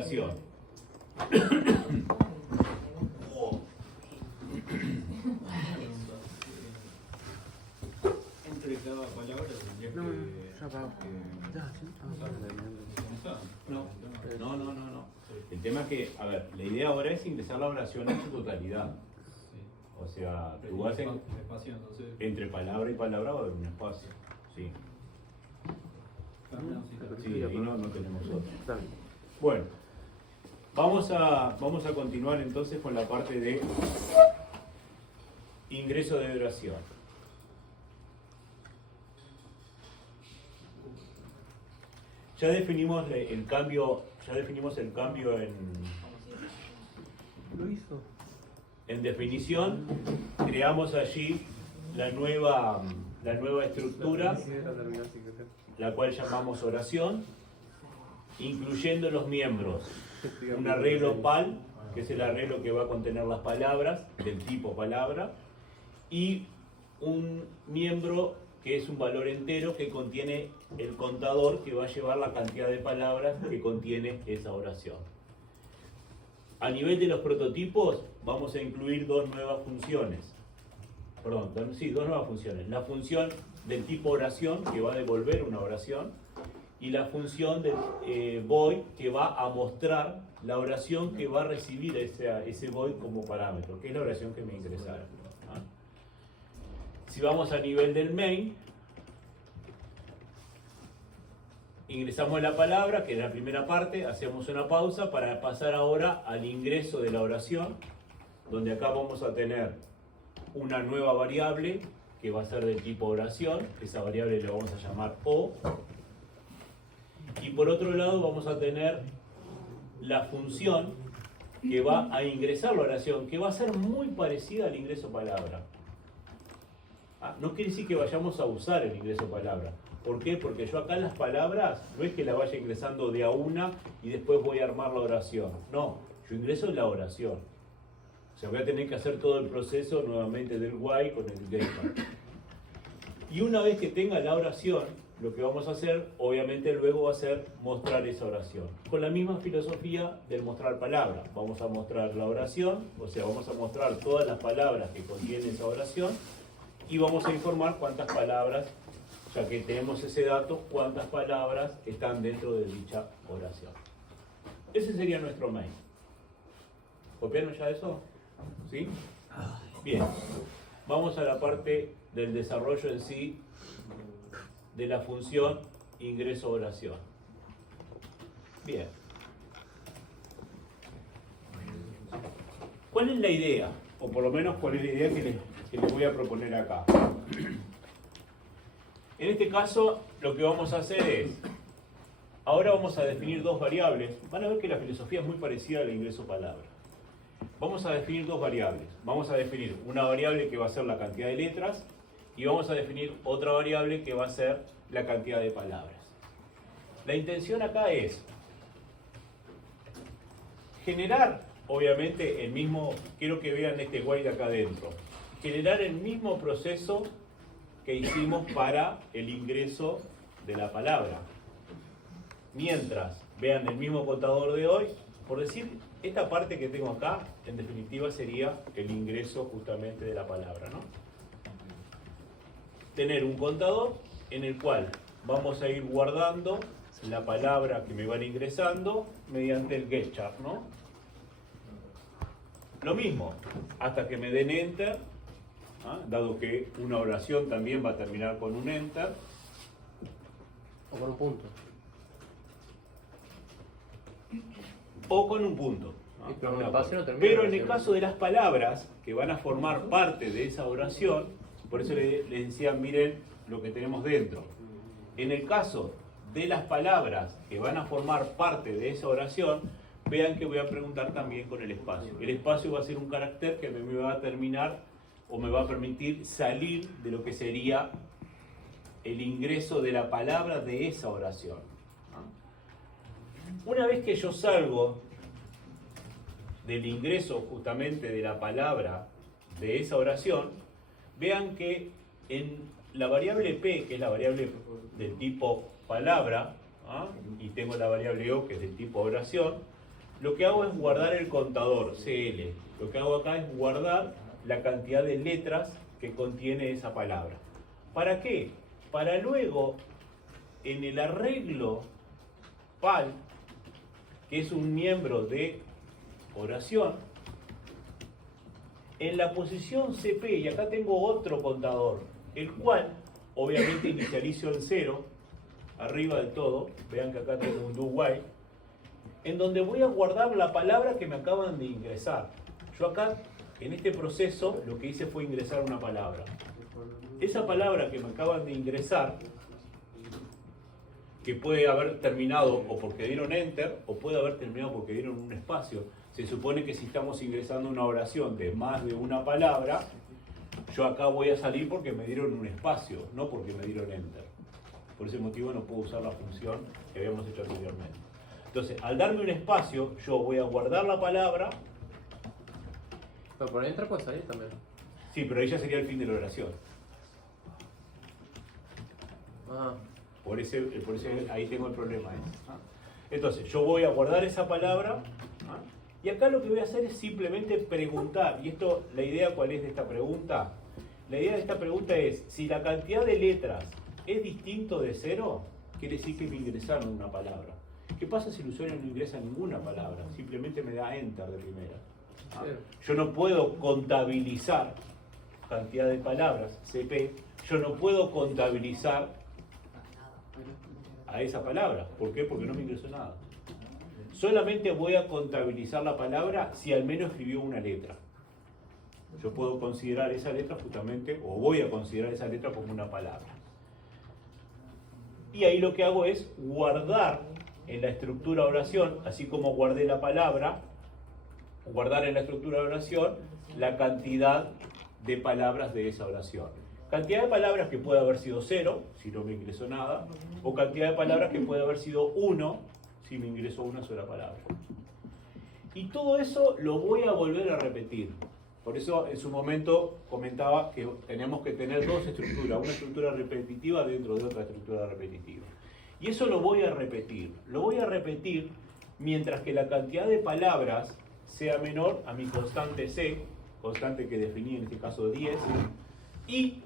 oración. Entre cada palabra tendría No. El tema es que, a ver, la idea ahora es ingresar la oración en su totalidad. O sea, tú vas espacio, entonces. entre palabra y palabra va a haber un espacio. Sí. Sí, ahí no tenemos otro. Bueno, vamos a continuar entonces con la parte de ingreso de oración. Ya definimos el cambio en definición, creamos allí la nueva estructura, la cual llamamos oración, incluyendo los miembros. Un arreglo PAL, que es el arreglo que va a contener las palabras, del tipo palabra, y un miembro que es un valor entero que contiene el contador que va a llevar la cantidad de palabras que contiene esa oración. A nivel de los prototipos vamos a incluir dos nuevas funciones. La función del tipo oración, que va a devolver una oración, y la función del void, que va a mostrar la oración que va a recibir ese void como parámetro, que es la oración que me ingresaron. Si vamos a nivel del main, ingresamos la palabra, que es la primera parte, hacemos una pausa para pasar ahora al ingreso de la oración, donde acá vamos a tener una nueva variable que va a ser del tipo oración, esa variable la vamos a llamar O, y por otro lado vamos a tener la función que va a ingresar la oración, que va a ser muy parecida al ingreso palabra. No quiere decir que vayamos a usar el ingreso palabra. ¿Por qué? Porque yo acá las palabras no es que la vaya ingresando de a una y después voy a armar la oración. No, yo ingreso la oración. O sea, voy a tener que hacer todo el proceso nuevamente del while con el get. Y una vez que tenga la oración, lo que vamos a hacer, obviamente luego va a ser mostrar esa oración. Con la misma filosofía del mostrar palabras. Vamos a mostrar la oración, o sea, vamos a mostrar todas las palabras que contiene esa oración y vamos a informar cuántas palabras, ya que tenemos ese dato, cuántas palabras están dentro de dicha oración. Ese sería nuestro main. ¿Copiaron ya eso? ¿Sí? Bien. Vamos a la parte del desarrollo en sí de la función ingreso-oración. Bien. ¿Cuál es la idea? O por lo menos cuál es la idea que les voy a proponer acá. En este caso, lo que vamos a hacer es, ahora vamos a definir dos variables. Van a ver que la filosofía es muy parecida al ingreso palabra. Vamos a definir dos variables. Vamos a definir una variable que va a ser la cantidad de letras y vamos a definir otra variable que va a ser la cantidad de palabras. La intención acá es generar, obviamente, el mismo, quiero que vean este while de acá adentro, generar el mismo proceso que hicimos para el ingreso de la palabra. Mientras vean el mismo contador de hoy, por decir, esta parte que tengo acá, en definitiva sería el ingreso justamente de la palabra, ¿no? Tener un contador en el cual vamos a ir guardando la palabra que me van ingresando mediante el getChar, ¿no? Lo mismo, hasta que me den enter, dado que una oración también va a terminar con un enter. O con un punto. O con un punto. Pero en el caso de las palabras que van a formar parte de esa oración, por eso les decía, miren lo que tenemos dentro. En el caso de las palabras que van a formar parte de esa oración, vean que voy a preguntar también con el espacio. El espacio va a ser un carácter que me va a terminar o me va a permitir salir de lo que sería el ingreso de la palabra de esa oración. Una vez que yo salgo del ingreso justamente de la palabra de esa oración, vean que en la variable P, que es la variable del tipo palabra, y tengo la variable O, que es del tipo oración, lo que hago es guardar el contador, CL. Lo que hago acá es guardar la cantidad de letras que contiene esa palabra. ¿Para qué? Para luego, en el arreglo PAL, que es un miembro de oración, en la posición CP, y acá tengo otro contador, el cual obviamente inicializo en 0, arriba del todo, vean que acá tengo un do while, en donde voy a guardar la palabra que me acaban de ingresar. Yo acá, en este proceso, lo que hice fue ingresar una palabra. Esa palabra que me acaban de ingresar, que puede haber terminado o porque dieron enter, o puede haber terminado porque dieron un espacio. Se supone que si estamos ingresando una oración de más de una palabra, yo acá voy a salir porque me dieron un espacio, no porque me dieron enter. Por ese motivo no puedo usar la función que habíamos hecho anteriormente. Entonces, al darme un espacio, yo voy a guardar la palabra. Pero por enter puede salir también. Sí, pero ahí ya sería el fin de la oración. Ah, Por ese ahí tengo el problema. Entonces, yo voy a guardar esa palabra. Y acá lo que voy a hacer es simplemente preguntar. Y esto, la idea cuál es de esta pregunta. La idea de esta pregunta es, si la cantidad de letras es distinto de 0, quiere decir que me ingresaron una palabra. ¿Qué pasa si el usuario no ingresa ninguna palabra? Simplemente me da enter de primera. Yo no puedo contabilizar cantidad de palabras, CP. Yo no puedo contabilizar a esa palabra. ¿Por qué? Porque no me ingresó nada. Solamente voy a contabilizar la palabra si al menos escribió una letra. Yo puedo considerar esa letra justamente, o voy a considerar esa letra como una palabra. Y ahí lo que hago es guardar en la estructura oración, así como guardé la palabra, guardar en la estructura de oración la cantidad de palabras de esa oración. Cantidad de palabras que puede haber sido 0, si no me ingresó nada, o cantidad de palabras que puede haber sido 1, si me ingresó una sola palabra. Y todo eso lo voy a volver a repetir. Por eso en su momento comentaba que tenemos que tener dos estructuras, una estructura repetitiva dentro de otra estructura repetitiva. Y eso lo voy a repetir. Lo voy a repetir mientras que la cantidad de palabras sea menor a mi constante C, constante que definí en este caso 10, y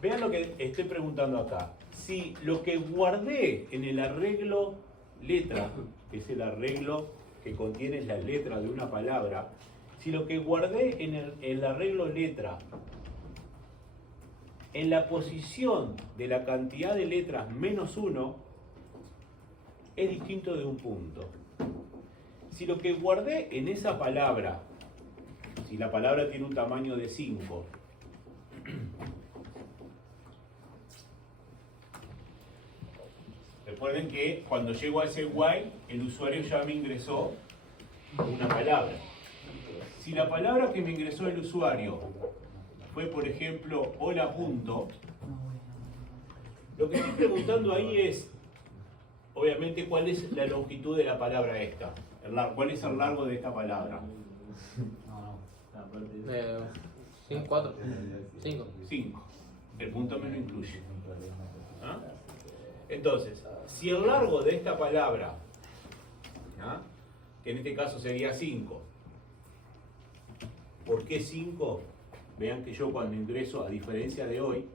vean lo que estoy preguntando acá. Si lo que guardé en el arreglo letra, que es el arreglo que contiene la letra de una palabra, si lo que guardé en el arreglo letra, en la posición de la cantidad de letras menos 1, es distinto de un punto. Si lo que guardé en esa palabra, si la palabra tiene un tamaño de 5, recuerden que cuando llego a ese while, el usuario ya me ingresó una palabra. Si la palabra que me ingresó el usuario fue, por ejemplo, hola punto, lo que estoy preguntando ahí es, obviamente, cuál es la longitud de la palabra esta. ¿Cuál es el largo de esta palabra? 4, 5. 5. El punto me lo incluye. ¿Ah? Entonces, si el largo de esta palabra, ¿ah?, que en este caso sería 5, ¿por qué 5? Vean que yo cuando ingreso, a diferencia de hoy,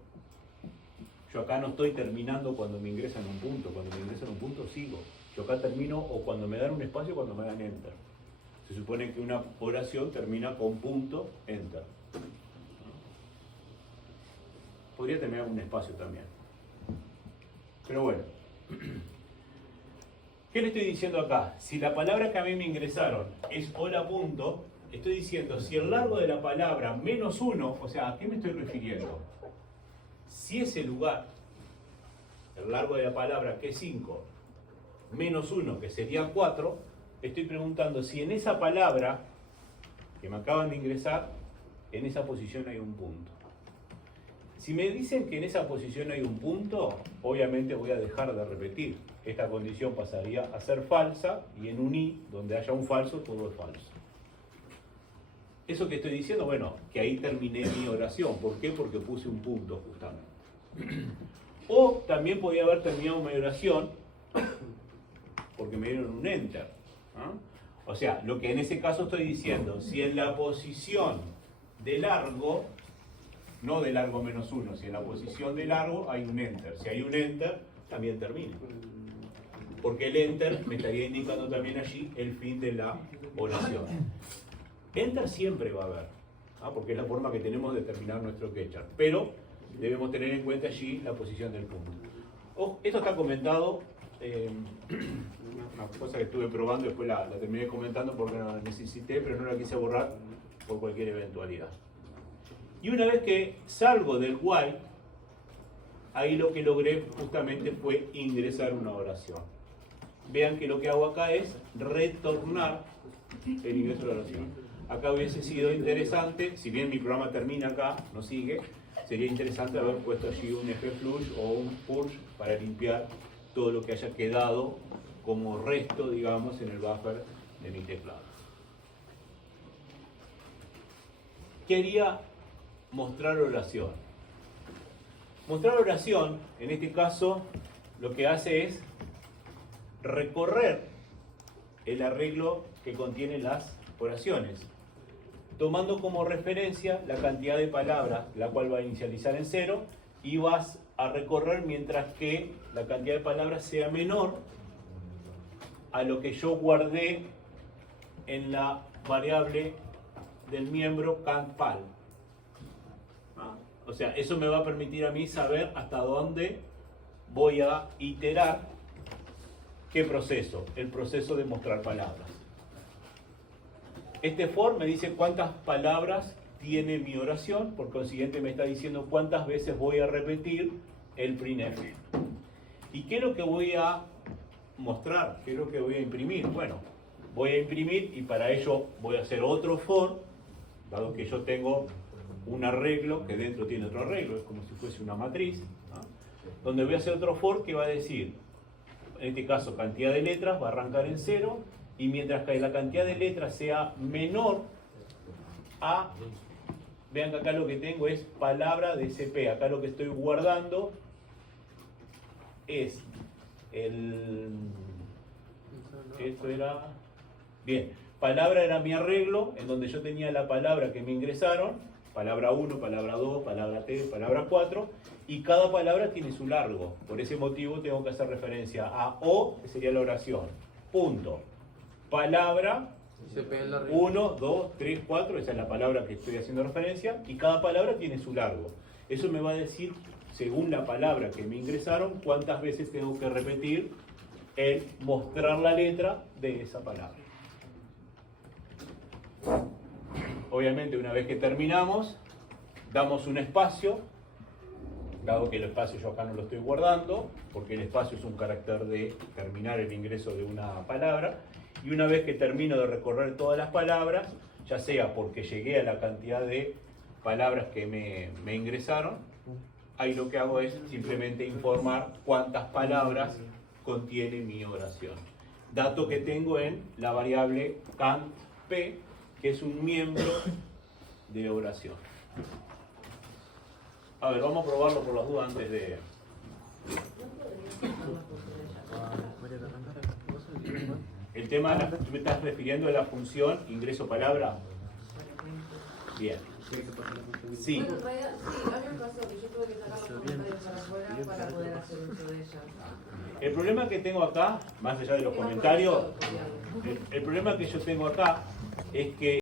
yo acá no estoy terminando cuando me ingresan un punto. Cuando me ingresan un punto sigo. Yo acá termino o cuando me dan un espacio o cuando me dan enter. Se supone que una oración termina con punto, enter. Podría terminar con un espacio también. Pero bueno. ¿Qué le estoy diciendo acá? Si la palabra que a mí me ingresaron es hola punto, estoy diciendo si el largo de la palabra menos 1, o sea, ¿a qué me estoy refiriendo? Si ese lugar, el largo de la palabra que es 5, menos 1 que sería 4, estoy preguntando si en esa palabra que me acaban de ingresar, en esa posición hay un punto. Si me dicen que en esa posición hay un punto, obviamente voy a dejar de repetir. Esta condición pasaría a ser falsa y en un i, donde haya un falso, todo es falso. ¿Eso que estoy diciendo? Bueno, que ahí terminé mi oración. ¿Por qué? Porque puse un punto justamente. O también podría haber terminado mi oración porque me dieron un enter. ¿Ah? O sea, lo que en ese caso estoy diciendo, si en la posición de largo, no de largo menos 1, si en la posición de largo hay un enter. Si hay un enter, también termina. Porque el enter me estaría indicando también allí el fin de la oración. Enter siempre va a haber, ¿ah? Porque es la forma que tenemos de terminar nuestro catcher. Pero debemos tener en cuenta allí la posición del punto. Esto está comentado, una cosa que estuve probando, después la terminé comentando porque la necesité, pero no la quise borrar por cualquier eventualidad. Y una vez que salgo del while, ahí lo que logré justamente fue ingresar una oración. Vean que lo que hago acá es retornar el ingreso de la oración. Acá hubiese sido interesante, si bien mi programa termina acá, no sigue, sería interesante haber puesto allí un flush o un purge para limpiar todo lo que haya quedado como resto, digamos, en el buffer de mi teclado. Quería mostrar oración. Mostrar oración, en este caso, lo que hace es recorrer el arreglo que contiene las oraciones, tomando como referencia la cantidad de palabras, la cual va a inicializar en 0, y vas a recorrer mientras que la cantidad de palabras sea menor a lo que yo guardé en la variable del miembro cantPal. O sea, eso me va a permitir a mí saber hasta dónde voy a iterar qué proceso, el proceso de mostrar palabras. Este for me dice cuántas palabras tiene mi oración, por consiguiente me está diciendo cuántas veces voy a repetir el printf. ¿Y qué es lo que voy a mostrar? ¿Qué es lo que voy a imprimir? Bueno, voy a imprimir y para ello voy a hacer otro for, dado que yo tengo un arreglo que dentro tiene otro arreglo, es como si fuese una matriz, ¿no? Donde voy a hacer otro for que va a decir, en este caso cantidad de letras va a arrancar en 0, y mientras que la cantidad de letras sea menor a, vean que acá lo que tengo es palabra de CP, acá lo que estoy guardando es esto era, bien, palabra era mi arreglo, en donde yo tenía la palabra que me ingresaron, palabra 1, palabra 2, palabra 3, palabra 4, y cada palabra tiene su largo. Por ese motivo tengo que hacer referencia a O, que sería la oración. Punto. Palabra 1, 2, 3, 4, esa es la palabra que estoy haciendo referencia, y cada palabra tiene su largo. Eso me va a decir, según la palabra que me ingresaron, cuántas veces tengo que repetir el mostrar la letra de esa palabra. Obviamente, una vez que terminamos, damos un espacio, dado que el espacio yo acá no lo estoy guardando, porque el espacio es un carácter de terminar el ingreso de una palabra, y una vez que termino de recorrer todas las palabras, ya sea porque llegué a la cantidad de palabras que me ingresaron, ahí lo que hago es simplemente informar cuántas palabras contiene mi oración. Dato que tengo en la variable cantP, que es un miembro de oración. A ver, vamos a probarlo por las dudas antes de... El tema, ¿tú me estás refiriendo a la función ingreso palabra? Bien. Sí. Bueno, en realidad, sí, a mí me pasó que yo tuve que sacar los comentarios para afuera para poder hacer uso de ellas. El problema que tengo acá, más allá de los comentarios, el problema que yo tengo acá es que